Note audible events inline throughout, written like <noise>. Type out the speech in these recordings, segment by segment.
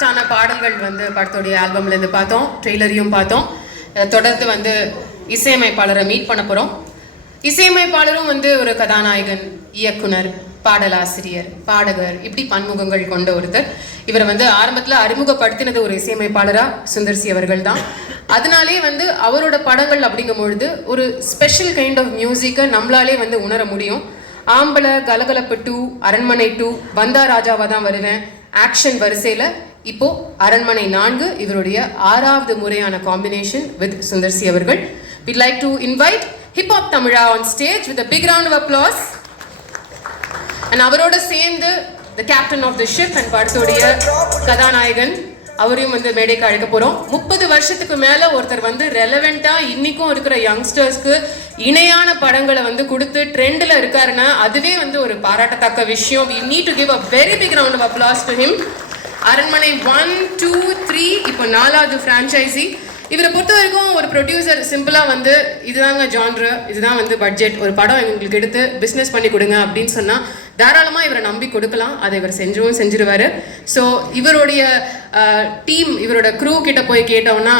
கான்ட்ராஸ்டான பாடல்கள் வந்து படத்துடைய ஆல்பம்ல இருந்து பார்த்தோம் ட்ரெய்லரையும் பார்த்தோம். தொடர்ந்து வந்து இசையமைப்பாளரை மீட் பண்ண போகிறோம் இசையமைப்பாளரும் வந்து ஒரு கதாநாயகன் இயக்குனர் பாடலாசிரியர் பாடகர் இப்படி பன்முகங்கள் கொண்ட ஒருத்தர். இவரை வந்து ஆரம்பத்தில் அறிமுகப்படுத்தினது ஒரு இசையமைப்பாளராக சுந்தர்சி அவர்கள் தான் அதனாலே வந்து அவரோட படங்கள் அப்படிங்கும் பொழுது ஒரு ஸ்பெஷல் கைண்ட் ஆஃப் மியூசிக்கை நம்மளாலே வந்து உணர முடியும். ஆம்பளை கலகலப்பு டூ அரண்மனை டூ வந்தா ராஜாவாக தான் வருவேன் ஆக்ஷன் வரிசையில் இப்போ அரண்மனை நான்கு இவருடைய ஆறாவது முறையான காம்பினேஷன் வித் சுந்தர்சி அவர்கள். We like to invite hip hop Tamizha on stage with big round of applause and அவரோட சேர்ந்து the captain of the ship and படத்துடைய கதாநாயகன் அவரையும் வந்து மேடைக்கு அழைக்க போகிறோம் முப்பது வருஷத்துக்கு மேலே ஒருத்தர் வந்து ரெலவெண்ட்டாக இன்றைக்கும் இருக்கிற யங்ஸ்டர்ஸ்க்கு இணையான படங்களை வந்து கொடுத்து ட்ரெண்டில் இருக்காருன்னா அதுவே வந்து ஒரு பாராட்டத்தக்க விஷயம். We need to give a very big round of applause to him Aranmanai one two three இப்போ நாலாவது ஃப்ரான்ச்சைசி இவரை பொறுத்த வரைக்கும் ஒரு ப்ரொடியூசர் சிம்பிளாக வந்து இதுதாங்க ஜான்ரு இதுதான் வந்து பட்ஜெட் ஒரு படம் எங்களுக்கு எடுத்து பிஸ்னஸ் பண்ணி கொடுங்க அப்படின்னு சொன்னால் தாராளமாக இவரை நம்பி கொடுக்கலாம். அதை இவர் செஞ்சவும் செஞ்சிருவார். ஸோ இவருடைய டீம் இவரோட க்ரூ கிட்ட போய் கேட்டோம்னா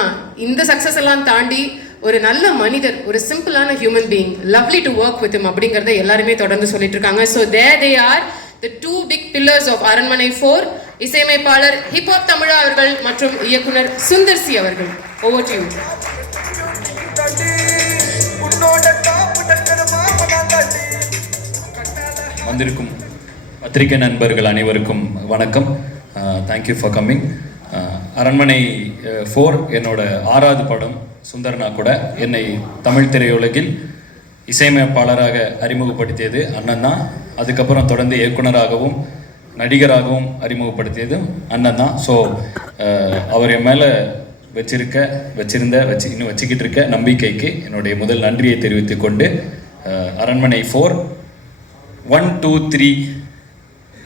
இந்த சக்ஸஸ் எல்லாம் தாண்டி ஒரு நல்ல மனிதர் ஒரு சிம்பிளான human being lovely to work with அப்படிங்கிறத எல்லாருமே தொடர்ந்து சொல்லிட்டு இருக்காங்க. So they they are the two big pillars of Aranmanai four இசையமைப்பாளர் ஹிப்ஹாப் தமிழா அவர்கள் மற்றும் இயக்குனர் சுந்தர் சி அவர்கள். ஓவர் டு வந்திருக்கும் பத்திரிகை நண்பர்கள் அனைவருக்கும் வணக்கம். Thank you for coming Aranmanai four என்னோட ஆறாவது படம் சுந்தர்னா கூட என்னை தமிழ் திரையுலகில் இசையமைப்பாளராக அறிமுகப்படுத்தியது அண்ணன் தான். அதுக்கப்புறம் தொடர்ந்து இயக்குனராகவும் நடிகராகவும் அறிமுகப்படுத்தியது அண்ணன் தான். ஸோ அவர் என் மேலே வச்சிருக்க வச்சிருந்த வச்சு இன்னும் வச்சுக்கிட்டு இருக்க நம்பிக்கைக்கு என்னுடைய முதல் நன்றியை தெரிவித்து கொண்டு அரண்மனை ஃபோர் ஒன் டூ த்ரீ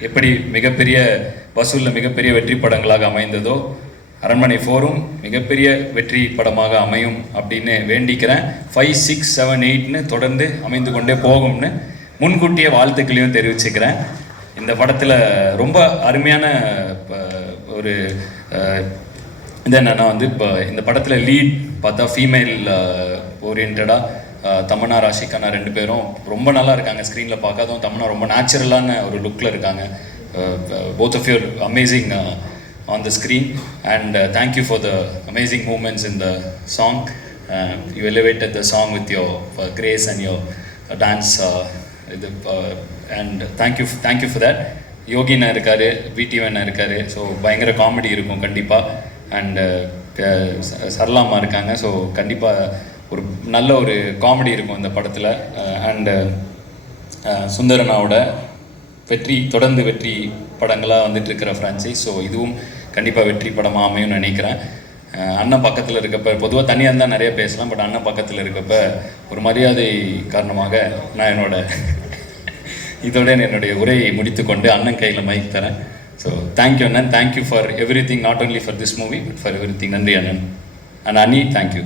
எப்படி மிகப்பெரிய வசூலில் மிகப்பெரிய வெற்றி படங்களாக அமைந்ததோ அரண்மனை ஃபோரும் மிகப்பெரிய வெற்றி படமாக அமையும் அப்படின்னு வேண்டிக்கிறேன். ஃபைவ் சிக்ஸ் செவன் எயிட்னு தொடர்ந்து அமைந்து கொண்டே போகும்னு முன்கூட்டியே வாழ்த்துக்களையும் தெரிவிச்சுக்கிறேன். இந்த படத்தில் ரொம்ப அருமையான ஒரு இது என்னென்னா வந்து இப்போ இந்த படத்தில் லீட் பார்த்தா ஃபீமேல் ஓரியன்டாக தமனா ராஷிகானா ரெண்டு பேரும் ரொம்ப நல்லா இருக்காங்க ஸ்க்ரீனில் பார்க்காதும் தமனா ரொம்ப நேச்சுரலான ஒரு லுக்கில் இருக்காங்க. Both of your amazing on the screen and thank you for the amazing moments in the song you elevated the song with your grace and your dance இது and thank you thank you for that யோகினா இருக்காரு பிடிவண்ணா இருக்காரு. So பயங்கர comedy இருக்கும் கண்டிப்பாக and சரளாமா இருக்காங்க. So கண்டிப்பாக ஒரு நல்ல ஒரு காமெடி இருக்கும் இந்த படத்தில். அண்டு சுந்தரனாவோட வெற்றி தொடர்ந்து வெற்றி படங்களாக வந்துட்டு இருக்கிற ஃப்ரான்ச்சைஸ் ஸோ இதுவும் கண்டிப்பாக வெற்றி படமாக அமையும் நினைக்கிறேன். அண்ணன் பக்கத்தில் இருக்கப்ப பொதுவாக தனியாக இருந்தால் நிறைய பேசலாம். பட் அண்ணன் பக்கத்தில் இருக்கப்ப ஒரு மரியாதை காரணமாக நான் என்னோட இதோட என்னுடைய உரையை முடித்துக்கொண்டு அண்ணன் கையில் மைக் தரேன். ஸோ தேங்க்யூ அண்ணன். Thank you for everything not only for this movie but for everything நன்றி அண்ணன். அண்ட் அனி தேங்க்யூ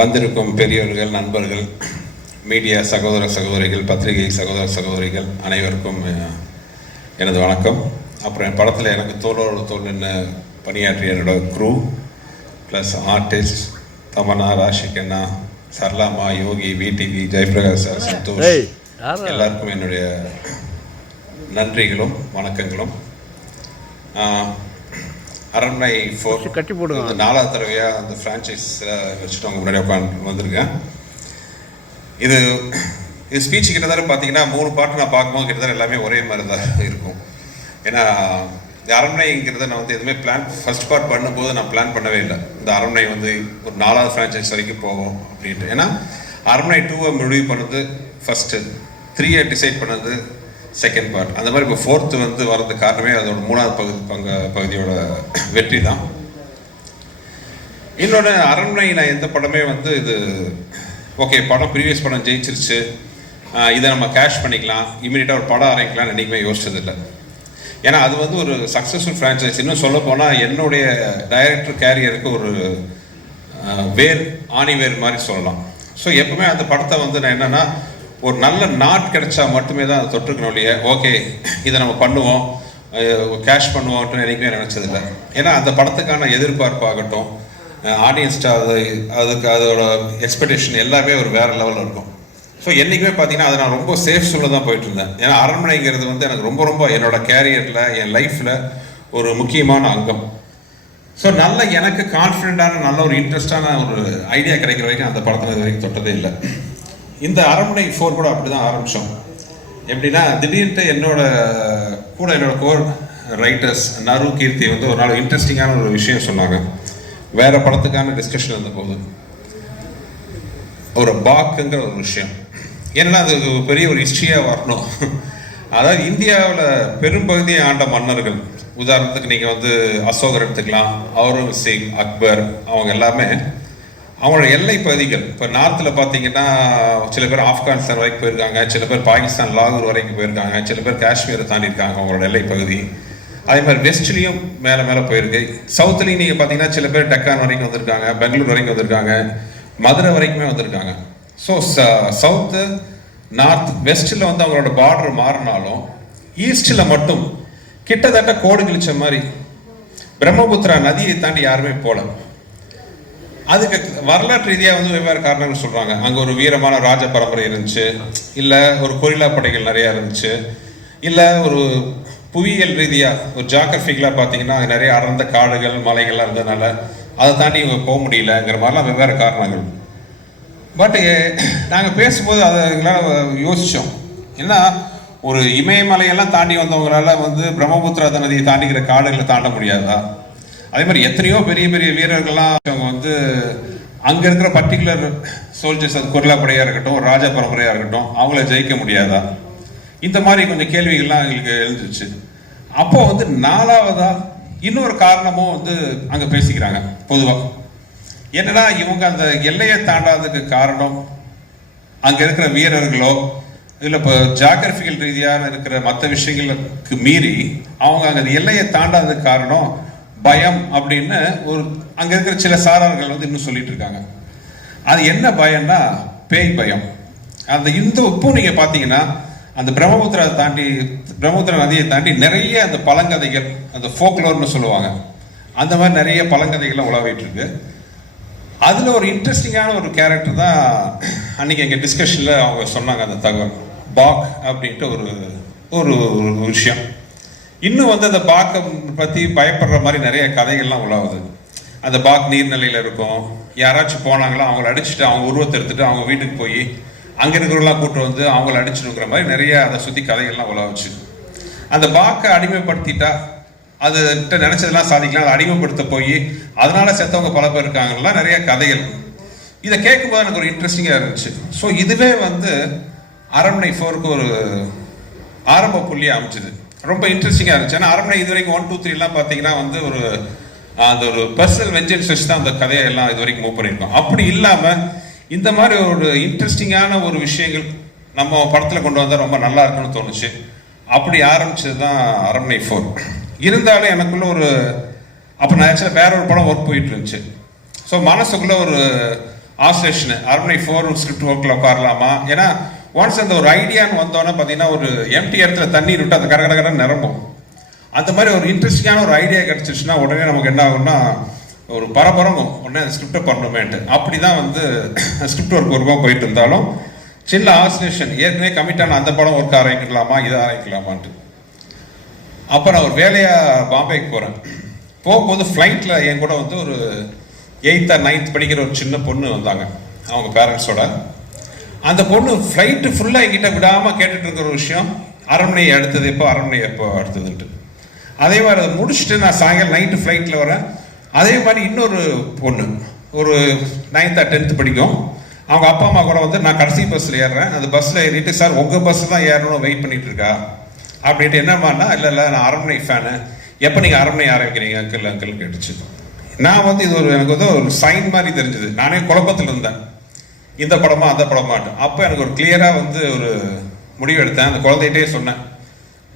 வந்திருக்கும் பெரியவர்கள் நண்பர்கள் மீடியா சகோதர சகோதரிகள் பத்திரிகை சகோதர சகோதரிகள் அனைவருக்கும் எனது வணக்கம். அப்புறம் என் படத்தில் எனக்கு தோளோடு தோல் நின்று பணியாற்றிய என்னோட crew plus artist Tamannaah Rashi Khanna சர்லாமா Yogi VTV Jayaprakash sir Santhosh. எல்லாருக்கும் என்னுடைய நன்றிகளும் வணக்கங்களும். அரண்மனை ஃபோர் கட்டி போடுங்க. இந்த நாலாவது தடவையாக அந்த ஃப்ரான்ச்சைஸ் வச்சுட்டு அவங்க முன்னாடி உட்காந்து வந்திருக்கேன். இது இது ஸ்பீச் கிட்டத்தட்ட பார்த்தீங்கன்னா மூணு பாட்டு நான் பார்க்கும்போது கிட்டத்தட்ட எல்லாமே ஒரே மாதிரி தான் இருக்கும். ஏன்னா இந்த அரண்மனைங்கிறத நான் வந்து எதுவுமே பிளான் ஃபர்ஸ்ட் பார்ட் பண்ணும்போது நான் பிளான் பண்ணவே இல்லை. இந்த அரண்மனை வந்து ஒரு நாலாவது ஃப்ரான்ச்சைஸ் வரைக்கும் போகும் அப்படின்ட்டு. ஏன்னா அரண்மனை டூவை முடிவு பண்ணது ஃபஸ்ட்டு த்ரீயை டிசைட் பண்ணது செகண்ட் பார்ட் அந்த மாதிரி இப்போ ஃபோர்த்து வந்து வர்றது காரணமே அதோட மூணாவது பகுதி பங்க பகுதியோட வெற்றி தான். இன்னொன்று அரண்மனை நான் எந்த படமே வந்து இது ஓகே படம் ப்ரீவியஸ் படம் ஜெயிச்சிருச்சு. இதை நம்ம கேஷ் பண்ணிக்கலாம். இமீடியட்டாக ஒரு படம் ஆரம்பிக்கலாம்னு என்றைக்குமே யோசிச்சதில்லை. ஏன்னா அது வந்து ஒரு சக்ஸஸ்ஃபுல் ஃப்ரான்ச்சைஸ் இன்னும் சொல்ல போனால் என்னுடைய டைரக்டர் கேரியருக்கு ஒரு வேர் ஆணி வேர் மாதிரி சொல்லலாம். ஸோ எப்பவுமே அந்த படத்தை வந்து நான் என்னன்னா ஒரு நல்ல நாட் கிடைச்சா மட்டுமே தான் அதை தொற்றுக்கணும் இல்லையே? ஓகே இதை நம்ம பண்ணுவோம். கேஷ் பண்ணுவோன்ட்டு என்றைக்குமே நினச்சதில்ல. ஏன்னா அந்த படத்துக்கான எதிர்பார்ப்பாகட்டும் ஆடியன்ஸ்ட்டு அது அதுக்கு அதோட எக்ஸ்பெக்டேஷன் எல்லாமே ஒரு வேறு லெவலில் இருக்கும். ஸோ என்றைக்குமே பார்த்தீங்கன்னா அதை நான் ரொம்ப சேஃப் சொல்ல தான் போயிட்டு இருந்தேன் ஏன்னா அரண்மனைங்கிறது வந்து எனக்கு ரொம்ப ரொம்ப என்னோட கேரியரில் என் லைஃப்பில் ஒரு முக்கியமான அங்கம். ஸோ நல்ல எனக்கு கான்ஃபிடென்ட்டான நல்ல ஒரு இன்ட்ரெஸ்டான ஒரு ஐடியா கிடைக்கிற வரைக்கும் அந்த படத்தில் இது வரைக்கும் தொட்டதே இல்லை. இந்த அரண்மனை ஃபோர் கூட அப்படி தான் ஆரம்பித்தோம் எப்படின்னா திடீர்னு என்னோட கூட என்னோட கோர் ரைட்டர்ஸ் நரு கீர்த்தி வந்து ஒரு நாள் இன்ட்ரெஸ்டிங்கான ஒரு விஷயம் சொன்னாங்க. வேறு படத்துக்கான டிஸ்கஷன் இருந்தபோது. ஒரு பாக்குங்கிற ஒரு விஷயம். ஏன்னா அது பெரிய ஒரு ஹிஸ்ட்ரியாக வரணும். <laughs> அதாவது இந்தியாவில் பெரும்பகுதியை ஆண்ட மன்னர்கள். உதாரணத்துக்கு நீங்கள் வந்து அசோகர் எடுத்துக்கலாம் அவுரங்கசீப் அக்பர் அவங்க எல்லாமே. அவங்களோட எல்லை பகுதிகள். இப்போ நார்த்தில் பார்த்தீங்கன்னா சில பேர் ஆப்கானிஸ்தான் வரைக்கும் போயிருக்காங்க சில பேர் பாகிஸ்தான் லாகூர் வரைக்கும் போயிருக்காங்க சில பேர் காஷ்மீரை தாண்டி இருக்காங்க அவங்களோட எல்லை பகுதி. அதே மாதிரி வெஸ்ட்லேயும் மேலே மேலே போயிருக்கு. சவுத்துலேயும் நீங்கள் பார்த்தீங்கன்னா சில பேர் டெக்கான் வரைக்கும் வந்திருக்காங்க பெங்களூர் வரைக்கும் வந்திருக்காங்க மதுரை வரைக்குமே வந்திருக்காங்க. ஸோ சவுத்து நார்த் வெஸ்ட்டில் வந்து அவங்களோட பார்டர் மாறினாலும் ஈஸ்டில் மட்டும் கிட்டத்தட்ட கோடு கிழிச்ச மாதிரி பிரம்மபுத்திரா நதியை தாண்டி யாருமே போகல அதுக்கு வரலாற்று ரீதியாக வந்து வெவ்வேறு காரணங்கள் சொல்கிறாங்க அங்கே ஒரு வீரமான ராஜ பரம்பரை இருந்துச்சு. இல்லை ஒரு கொரில்லா படைகள் நிறையா இருந்துச்சு. இல்லை ஒரு புவியியல் ரீதியாக ஒரு ஜாகிரபிக்கலாக பார்த்தீங்கன்னா நிறைய அடர்ந்த காடுகள் மலைகள்லாம் இருந்ததுனால அதை தாண்டி இவங்க போக முடியலங்கிற மாதிரிலாம் வெவ்வேறு காரணங்கள். பட் eh, நாங்கள் பேசும்போது அதெல்லாம் யோசித்தோம் ஏன்னா ஒரு இமயமலையெல்லாம் தாண்டி வந்தவங்களால வந்து பிரம்மபுத்திரா நதியை தாண்டிக்கிற காடுகளை தாண்ட முடியாதா? அதே மாதிரி எத்தனையோ பெரிய பெரிய வீரர்கள்லாம் அவங்க வந்து அங்கே இருக்கிற பர்டிகுலர் சோல்ஜர்ஸ் அது குரலா படையாக இருக்கட்டும் ராஜா பரம்பரையாக இருக்கட்டும் அவங்கள ஜெயிக்க முடியாதா? இந்த மாதிரி கொஞ்சம் கேள்விகள்லாம் எங்களுக்கு எழுந்துச்சு. அப்போ வந்து நாலாவதா இன்னொரு காரணமும் வந்து அங்கே பேசிக்கிறாங்க பொதுவாக என்னன்னா இவங்க அந்த எல்லையை தாண்டாததுக்கு காரணம்? அங்க இருக்கிற வீரர்களோ இல்ல இப்போ ஜாகிரபிக்கல் ரீதியான இருக்கிற மற்ற விஷயங்களுக்கு மீறி அவங்க அங்க அந்த எல்லையை தாண்டாததுக்கு காரணம் பயம் அப்படின்னு ஒரு அங்க இருக்கிற சில சாரார்கள் வந்து இன்னும் சொல்லிட்டு இருக்காங்க. அது என்ன பயம்னா பேய் பயம். அந்த இந்த இப்போ நீங்க பாத்தீங்கன்னா அந்த பிரம்மபுத்திரா தாண்டி பிரம்மபுத்திரா நதியை தாண்டி நிறைய அந்த பழங்கதைகள் அந்த ஃபோக்லோர்னு சொல்லுவாங்க. அந்த மாதிரி நிறைய பழங்கதைகள்லாம் உலாவிட்டு இருக்கு. அதில் ஒரு இன்ட்ரெஸ்டிங்கான ஒரு கேரக்டர் தான் அன்னைக்கு எங்கள் டிஸ்கஷனில் அவங்க சொன்னாங்க அந்த தகவல். பாக் அப்படின்ட்டு ஒரு ஒரு ஒரு விஷயம். இன்னும் வந்து அந்த பாக்கை பற்றி பயப்படுற மாதிரி நிறைய கதைகள்லாம் உலாவுது. அந்த பாக் நீர்நிலையில் இருக்கும். யாராச்சும் போனாங்களோ அவங்கள அடிச்சுட்டு அவங்க உருவத்தை எடுத்துட்டு அவங்க வீட்டுக்கு போய் அங்கே இருக்கிறவங்களாம் கூட்டு வந்து அவங்கள அடிச்சுருக்கிற மாதிரி நிறைய அதை சுற்றி கதைகள்லாம் உலாவுச்சு. அந்த பாக்கை அடிமைப்படுத்திட்டா அது நினைச்சதெல்லாம் சாதிக்கலாம் அதை அடிமைப்படுத்த போய் அதனால செத்தவங்க பல பேர் இருக்காங்கலாம் நிறைய கதைகள். இதை கேட்கும்போது எனக்கு ஒரு இன்ட்ரெஸ்டிங்காக இருந்துச்சு. ஸோ இதுவே வந்து அரண்மனை ஃபோருக்கு ஒரு ஆரம்ப புள்ளியாக அமைச்சுது ரொம்ப இன்ட்ரெஸ்டிங்காக இருந்துச்சு. ஏன்னா அரண்மனை இது வரைக்கும் ஒன் டூ த்ரீலாம் பார்த்தீங்கன்னா வந்து ஒரு அந்த ஒரு பர்சனல் வெஞ்சன்ஸ் வச்சு தான் அந்த கதையை எல்லாம் இது வரைக்கும் மூவ் பண்ணியிருக்கோம். அப்படி இல்லாமல் இந்த மாதிரி ஒரு இன்ட்ரெஸ்டிங்கான ஒரு விஷயங்கள் நம்ம படத்தில் கொண்டு வந்தால் ரொம்ப நல்லா இருக்குன்னு தோணுச்சு. அப்படி ஆரம்பிச்சது தான் அரண்மனை ஃபோர் இருந்தாலும் எனக்குள்ள ஒரு அப்போ நான் ஆக்சுவலாக வேற ஒரு படம் ஒர்க் போயிட்டு இருந்துச்சு ஸோ மனசுக்குள்ள ஒரு ஆசோலேஷனு அரண்மனை ஃபோர் ஸ்கிரிப்ட் ஒர்க்கில் உட்காரலாமா? ஏன்னா ஒன்ஸ் அந்த ஒரு ஐடியான்னு வந்தோன்னே பார்த்தீங்கன்னா ஒரு எம்டி இடத்துல தண்ணி விட்டு அந்த கர கர நிரம்பும். அந்த மாதிரி ஒரு இன்ட்ரெஸ்டிங்கான ஒரு ஐடியா கிடச்சிச்சுன்னா உடனே நமக்கு என்ன ஆகும்னா ஒரு பரபரங்கும். உடனே அந்த ஸ்கிரிப்டை பண்ணணுமேன்ட்டு. அப்படி தான் வந்து ஸ்கிரிப்ட் ஒர்க் ஒர்க்காக போயிட்டு இருந்தாலும் சின்ன ஆசோலேஷன் ஏற்கனவே கமிட்டான அந்த படம் ஒர்க் ஆரம்பிக்கலாமா இதை ஆரம்பிக்கலாமான்ட்டு. அப்போ நான் ஒரு வேலையாக பாம்பேக்கு போகிறேன் போகும்போது ஃப்ளைட்டில் என் கூட வந்து ஒரு எயித்தா ஆர் நைன்த் படிக்கிற ஒரு சின்ன பொண்ணு வந்தாங்க. அவங்க பேரண்ட்ஸோட அந்த பொண்ணு ஃப்ளைட்டு ஃபுல்லாக என்கிட்ட விடாமல் கேட்டுட்டு இருக்கிற ஒரு விஷயம் அரண்மனை அடுத்தது எப்போ அரண்மனை எப்போ அடுத்ததுன்ட்டு. அதே மாதிரி அதை முடிச்சுட்டு நான் சாயங்காலம் நைட்டு ஃப்ளைட்டில் வரேன். அதே மாதிரி இன்னொரு பொண்ணு ஒரு நைன்த்தா டென்த்து படிக்கும். அவங்க அப்பா அம்மா கூட வந்து நான் கடைசி பஸ்ஸில் ஏறுறேன். அந்த பஸ்ஸில் ஏறிட்டு சார் உங்கள் பஸ்ஸில் தான் ஏறணும் வெயிட் பண்ணிகிட்டு இருக்கா? அப்படின்ட்டு என்னம்மாண்ணா இல்லை இல்லை நான் அரண்மனை ஃபேனு எப்போ நீங்கள் அரண்மனை ஆரம்பிக்கிறீங்க அங்கிள் அங்கிள் கேட்டுச்சு. நான் வந்து இது ஒரு எனக்கு வந்து ஒரு சைன் மாதிரி தெரிஞ்சது. நானே குழப்பத்தில் இருந்தேன். இந்த படமா அந்த படமாட்டு அப்போ எனக்கு ஒரு கிளியராக வந்து ஒரு முடிவு எடுத்தேன். அந்த குழந்தைகிட்டே சொன்னேன்.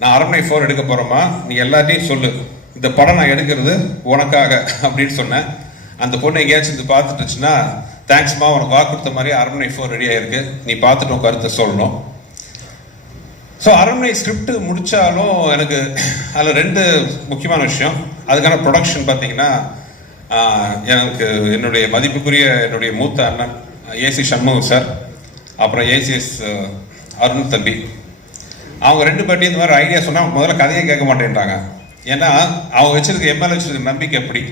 நான் அரண்மனை ஃபோர் எடுக்க போகிறோமா நீ எல்லாத்தையும் சொல்லு. இந்த படம் நான் எடுக்கிறது உனக்காக அப்படின்னு சொன்னேன். அந்த பொண்ணு எங்கேயாச்சும் இது பார்த்துட்டுச்சுன்னா தேங்க்ஸ்மா உனக்கு வாக்கு கொடுத்த மாதிரி அரண்மனை ஃபோர் ரெடி ஆயிருக்கு. நீ பார்த்துட்டு உன் கருத்தை சொல்லணும். ஸோ அரண்மனை ஸ்கிரிப்ட் முடித்தாலும் எனக்கு அதில் ரெண்டு முக்கியமான விஷயம். அதுக்கான ப்ரொடக்ஷன் பார்த்தீங்கன்னா எனக்கு என்னுடைய மதிப்புக்குரிய என்னுடைய மூத்த அண்ணன் ஏசி சண்முகம் சார். அப்புறம் ஏசிஎஸ் அருண் தம்பி. அவங்க ரெண்டு பேர்ட்டையும் இந்த மாதிரி ஐடியா சொன்னால் முதல்ல கதையை கேட்க மாட்டேன்றாங்க. ஏன்னா அவங்க வச்சிருக்க எம்எல்ஏ வச்சிருக்க நம்பிக்கை எப்படி?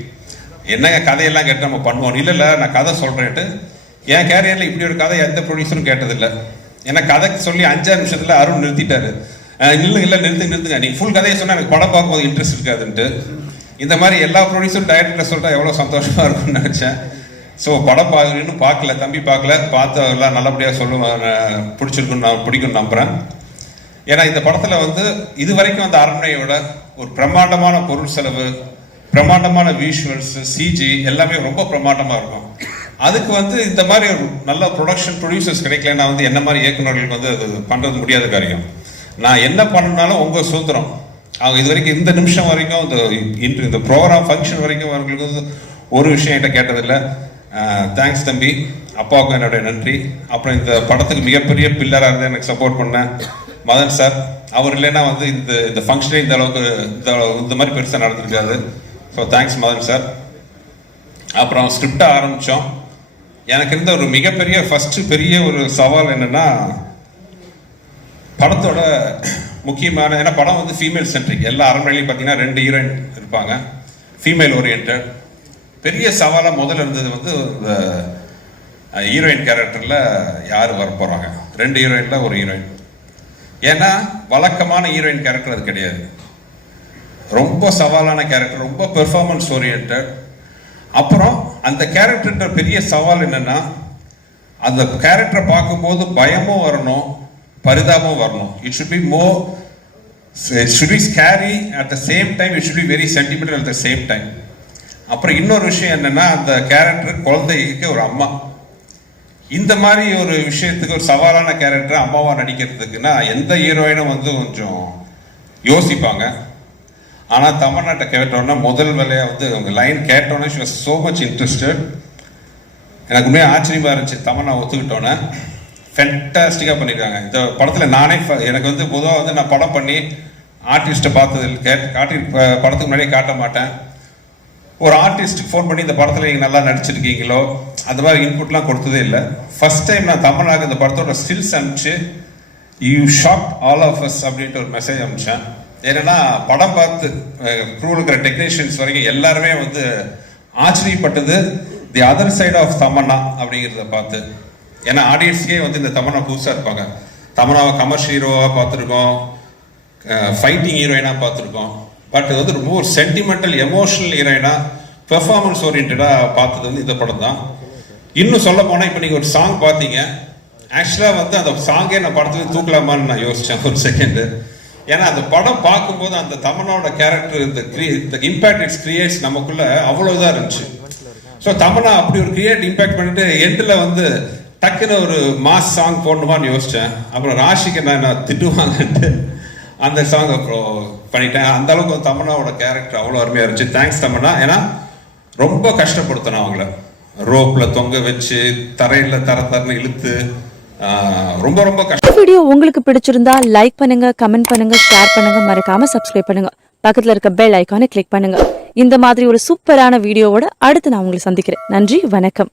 என்னங்க கதையெல்லாம் கேட்டு நம்ம பண்ணுவோம்? இல்லை இல்லை நான் கதை சொல்கிறேன்ட்டு என் கேரியரில் இப்படி ஒரு கதை எந்த ப்ரொடியூசரும் கேட்டதில்லை. ஏன்னா கதை சொல்லி அஞ்சாறு நிமிஷத்தில் அருண் நிறுத்திட்டாரு. இல்லை இல்லை நிறுத்து நிறுத்துங்க. நீங்கள் ஃபுல் கதையை சொன்னால் எனக்கு படம் பார்க்கும்போது இன்ட்ரெஸ்ட் இருக்காதுன்ட்டு. இந்த மாதிரி எல்லா ப்ரொடியூசரும் டைரக்டர் சொல்லிட்டா எவ்வளோ சந்தோஷமாக இருக்கும்னு நினச்சேன். ஸோ படம் பார்க்க இன்னும் பார்க்கல தம்பி பார்க்கல. பார்த்து எல்லாம் நல்லபடியாக சொல்லுவேன் பிடிச்சிருக்குன்னு நான் பிடிக்கும்னு நம்புகிறேன் ஏன்னா இந்த படத்தில் வந்து இது வரைக்கும் அந்த அரண்மனையோட ஒரு பிரம்மாண்டமான பொருள் செலவு பிரம்மாண்டமான விஷுவல்ஸ் சிஜி எல்லாமே ரொம்ப பிரம்மாண்டமாக இருக்கும். அதுக்கு வந்து இந்த மாதிரி ஒரு நல்ல ப்ரொடக்ஷன் ப்ரொடியூசர்ஸ் கிடைக்கலன்னா வந்து என்ன மாதிரி இயக்குநர்களுக்கு வந்து அது பண்ணுறது முடியாத காரியம். நான் என்ன பண்ணனாலும் உங்கள் சுதந்திரம் அவங்க இது வரைக்கும் இந்த நிமிஷம் வரைக்கும் இந்த இன்று இந்த ப்ரோக்ராம் ஃபங்க்ஷன் வரைக்கும் அவங்களுக்கு வந்து ஒரு விஷயம் என்கிட்ட கேட்டதில்லை. தேங்க்ஸ் தம்பி. அப்பாவுக்கும் என்னுடைய நன்றி. அப்புறம் இந்த படத்துக்கு மிகப்பெரிய பில்லராக இருந்து எனக்கு சப்போர்ட் பண்ண மதன் சார் அவர் இல்லைன்னா வந்து இந்த இந்த ஃபங்க்ஷனே இந்த அளவுக்கு இந்த இந்த மாதிரி பெருசாக நடந்திருக்காது. ஸோ தேங்க்ஸ் மதன் சார் அப்புறம் ஸ்கிரிப்டாக ஆரம்பித்தோம் எனக்கு இருந்த ஒரு மிகப்பெரிய ஃபஸ்ட்டு பெரிய ஒரு சவால் என்னன்னா படத்தோட முக்கியமான ஏன்னா படம் வந்து ஃபீமேல் சென்ட்ரிக் எல்லா அரண்மனையிலையும் பார்த்தீங்கன்னா ரெண்டு ஹீரோயின் இருப்பாங்க. ஃபீமேல் ஓரியன்ட் பெரிய சவாலாக முதல்ல இருந்தது வந்து இந்த ஹீரோயின் கேரக்டரில் யார் வர போகிறாங்க ரெண்டு ஹீரோயினில் ஒரு ஹீரோயின் ஏன்னா வழக்கமான ஹீரோயின் கேரக்டர் அது கிடையாது. ரொம்ப சவாலான கேரக்டர் ரொம்ப பெர்ஃபார்மன்ஸ் ஓரியன்ட் அப்புறம் அந்த கேரக்டர்ன்ற பெரிய சவால் என்னன்னா அந்த கேரக்டரை பார்க்கும்போது பயமும் வரணும் பரிதாபமும் வரணும். It should be more it be be at the same time time it should be very sentimental at the same அப்புறம் இன்னொரு விஷயம் என்னன்னா அந்த கேரக்டர் குழந்தைக்கு ஒரு அம்மா. இந்த மாதிரி ஒரு விஷயத்துக்கு ஒரு சவாலான கேரக்டர் அம்மாவாக நடிக்கிறதுக்குன்னா எந்த ஹீரோயினும் வந்து கொஞ்சம் யோசிப்பாங்க. ஆனால் தமிழ்நாட்டை கேட்டோன்னா முதல் வேலையாக வந்து அவங்க லைன் கேட்டோன்னே she was so much interested எனக்கு உண்மையாக ஆச்சரியமா இருந்துச்சு. தமிழ் நான் ஒத்துக்கிட்டோன்னே. ஃபென்டாஸ்டிக்காக பண்ணியிருக்காங்க இந்த படத்தில் நானே ஃப- எனக்கு வந்து பொதுவாக வந்து நான் படம் பண்ணி ஆர்டிஸ்ட்டை பார்த்தது கே காட்டி படத்துக்கு முன்னாடியே காட்ட மாட்டேன். ஒரு ஆர்டிஸ்ட்டுக்கு ஃபோன் பண்ணி இந்த படத்தில் நீங்கள் நல்லா நடிச்சிருக்கீங்களோ அந்த மாதிரி இன்புட்லாம் கொடுத்ததே இல்லை. ஃபஸ்ட் டைம் நான் தமிழ்நாடு இந்த படத்தோட ஸ்டில்ஸ் அனுப்பிச்சு you shock all of us அப்படின்ட்டு ஒரு மெசேஜ் அனுப்பிச்சேன். என்னென்னா படம் பார்த்து க்ரூவில் இருக்கிற டெக்னீஷியன்ஸ் வரைக்கும் எல்லாருமே வந்து ஆச்சரியப்பட்டது. The other side of Tamannaah அப்படிங்கிறத பார்த்து. ஏன்னா ஆடியன்ஸ்க்கே வந்து இந்த தமன்னா புதுசாக இருப்பாங்க. தமன்னாவை கமர்ஷியல் ஹீரோவாக பார்த்துருக்கோம். ஃபைட்டிங் ஹீரோயினாக பார்த்துருக்கோம். பட் இது வந்து ரொம்ப ஒரு சென்டிமெண்டல் எமோஷனல் ஹீரோயினாக பெர்ஃபார்மன்ஸ் ஓரியன்டாக பார்த்தது வந்து இந்த படம் தான். இன்னும் சொல்ல போனால் இப்போ நீங்கள் ஒரு சாங் பார்த்தீங்க. ஆக்சுவலாக வந்து அந்த சாங்கே நான் படத்துல தூக்கலாமான்னு நான் யோசித்தேன் ஒரு செகண்டு ஏன்னா அந்த படம் பார்க்கும்போது அந்த தமனோட கேரக்டர் இந்த கிரி இந்த இம்பேக்ட் இட்ஸ் கிரியேட்ஸ் நமக்குள்ள அவ்வளோதான் இருந்துச்சு. ஸோ தமனா அப்படி ஒரு கிரியேட் இம்பேக்ட் பண்ணிட்டு எண்டில் வந்து டக்குன்னு ஒரு மாஸ் சாங் போடணுமான்னு யோசித்தேன் அப்புறம் ராஷிக்கு நான் நான் திட்டுவாங்கன்ட்டு அந்த சாங் அப்புறம் பண்ணிட்டேன். அந்த அளவுக்கு தமனாவோட கேரக்டர் அவ்வளோ அருமையாக இருந்துச்சு. தேங்க்ஸ் தமன்னா ஏன்னா ரொம்ப கஷ்டப்படுத்தினேன் அவங்கள. ரோப்பில் தொங்க வச்சு தரையில் தர தரன்னு இழுத்து ரொம்ப ரொம்ப கஷ்டம் வீடியோ உங்களுக்கு பிடிச்சிருந்தா லைக் பண்ணுங்க கமெண்ட் பண்ணுங்க ஷேர் பண்ணுங்க மறக்காம சப்ஸ்கிரைப் பண்ணுங்க. பக்கத்துல இருக்க பெல் ஐக்கானை கிளிக் பண்ணுங்க. இந்த மாதிரி ஒரு சூப்பரான வீடியோவோட அடுத்து நான் உங்களை சந்திக்கிறேன். நன்றி வணக்கம்.